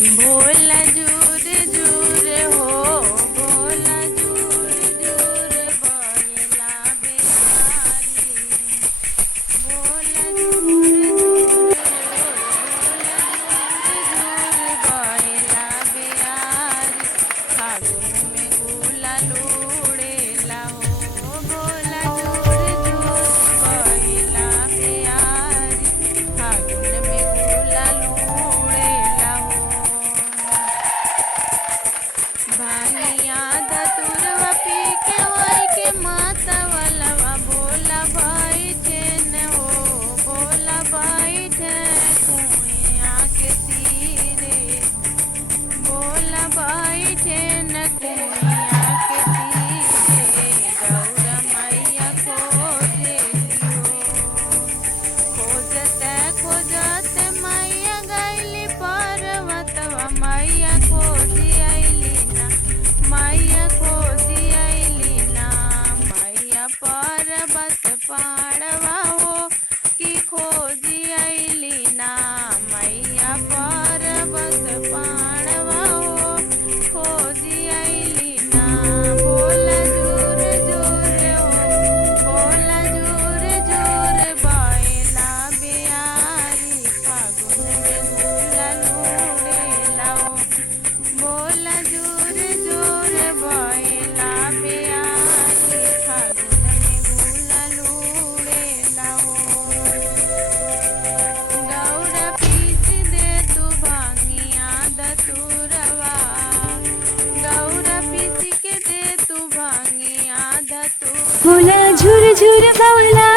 भोला झूर झूर हो, भोला झूर झूर बहेला बेहारी। भोला झूर झूर हो, भोला झूर झूर बहेला बेहारी। फागुन में गुलाल उड़ेला हो, भोला झूर झूर बहेला बेहारी। फागुन में गुलाल उड़ेला हो। भांगिया धतुरवा पी के वही के मातवलवा भोला भाई ठेन हो, भोला भाई ठेन कुइया के तीरे। भोला भाई ठेन कुइया के तीरे। गौरा मैया खोजेली हो, खोजते खोजते मैया गईली पर्वतवा। मैया खोजी अइली ना, मैया खोजी अइली ना। मैया पर्वत पाड़वा हो कि खोजी अइली ना। मैया पर्वत पाड़वा हो खोजी अइली ना। भोला झूर झूर हो, भोला झूर झूर बहेला बेहारी। फागुन में गुलाल उड़ेला हो, भोला झूर झूर बहेला बेहारी। फागुन में गुलाल उड़ेला हो। गौरा पीस दे तू भांगिया धतुरवा, गौरा पीस के दे तू भांगिया धतुरवा। भोला झुर झुर बौला